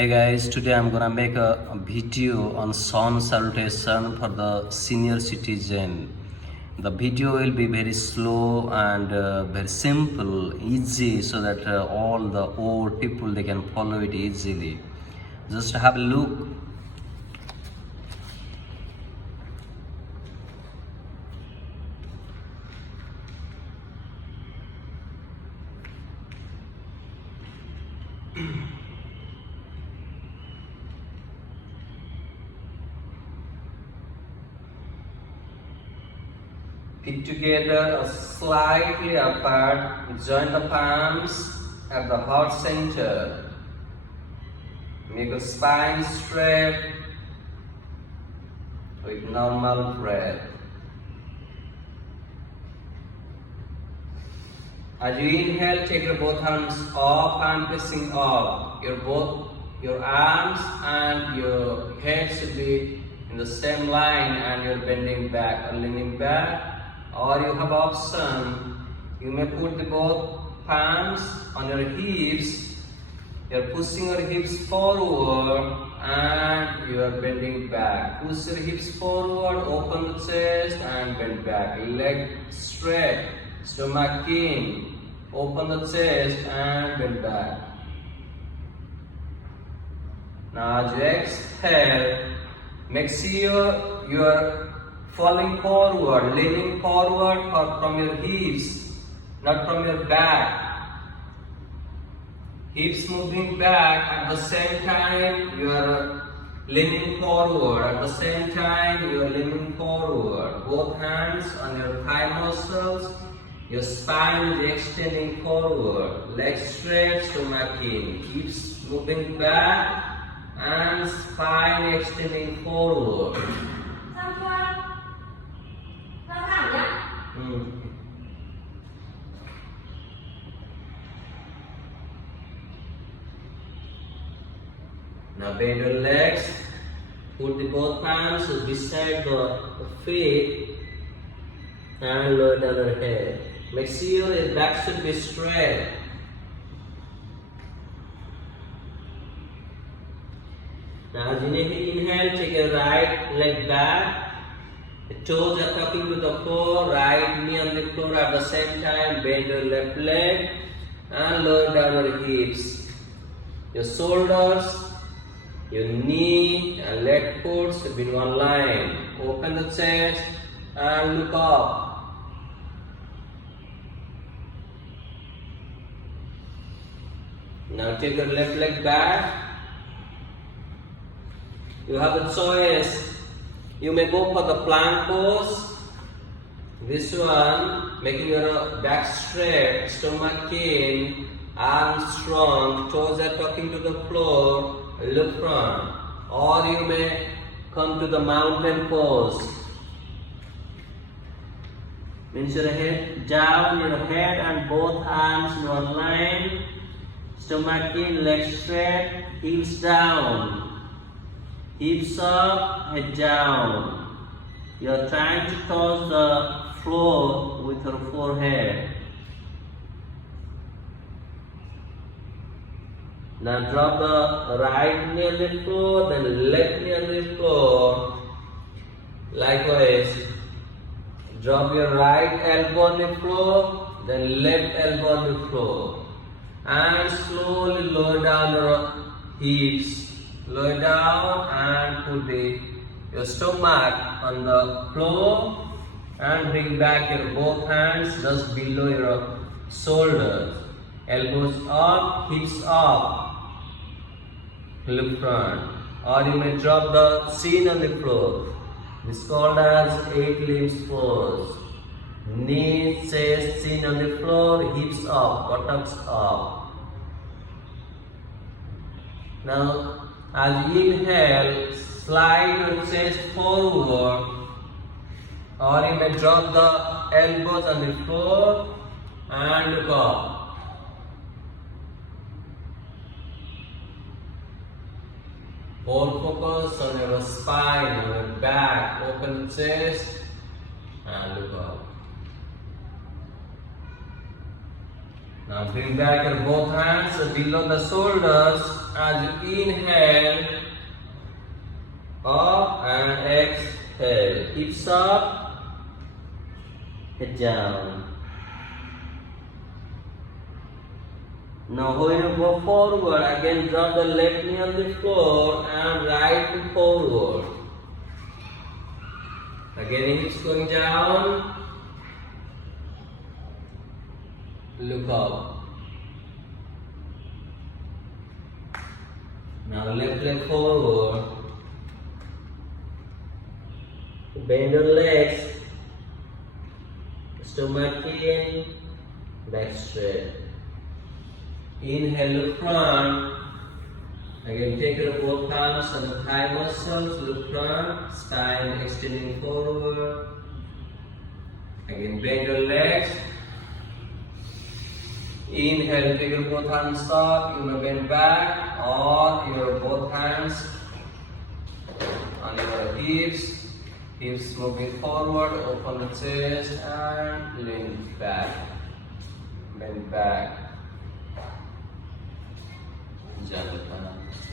Hey guys, today I'm gonna make a video on sun salutation for the senior citizen. The video will be very slow and very simple, easy, so that all the old people they can follow it easily. Just have a look. Feet together slightly apart, join the palms at the heart center. Make the spine straight with normal breath. As you inhale, take your both arms up and facing up. Your arms and your head should be in the same line, and you're bending back or leaning back. Or you have option, you may put the both palms on your hips. You're pushing your hips forward and you are bending back. Push your hips forward, open the chest and bend back. Leg straight, stomach in. Open the chest and bend back. Now as you exhale, make sure you are falling forward, leaning forward from your hips, not from your back. Hips moving back, at the same time you are leaning forward, at the same time you are leaning forward. Both hands on your thigh muscles, your spine is extending forward, legs straight, stomach in. Hips moving back and spine extending forward. Now bend your legs, put the both palms beside the feet and lower down your head. Make sure your back should be straight. Now as you inhale, take your right leg back. The toes are touching to the floor, right knee on the floor at the same time. Bend your left leg and lower down your hips. Your shoulders, your knee and leg folds should be in one line. Open the chest and look up. Now take your left leg back. You have a choice. You may go for the plank pose. This one, making your back straight, stomach in, arms strong, toes are touching to the floor, look front. Or you may come to the mountain pose. Means your head down, your head and both arms in one line, stomach in, legs straight, heels down. Hips up, head down. You are trying to touch the floor with your forehead. Now drop the right knee on the floor, then left knee on the floor. Likewise, drop your right elbow on the floor, then left elbow on the floor. And slowly lower down your hips. Lower down and put your stomach on the floor and bring back your both hands just below your shoulders. Elbows up, hips up. Look front. Or you may drop the chin on the floor. This is called as 8 limbs pose. Knees, chest, chin on the floor, hips up, buttocks up. Now as you inhale, slide your chest forward, or you may drop the elbows on the floor and look up. Hold focus on your spine, on your back, open the chest and look up. Now bring back your both hands below the shoulders. as you inhale, up and exhale. Hips up, head down. Now when you go forward, again drop the left knee on the floor and right forward. Again hips going down. Look up. Now left leg forward. Bend your legs. Stomach in. Back straight. Inhale, look front. Again, take your both hands on the thigh muscles. Look front. Spine extending forward. Again, bend your legs. Inhale, take your both hands up. You may bend back or your both hands on your hips. Hips moving forward. Open the chest and lean back. Bend back. Jalan.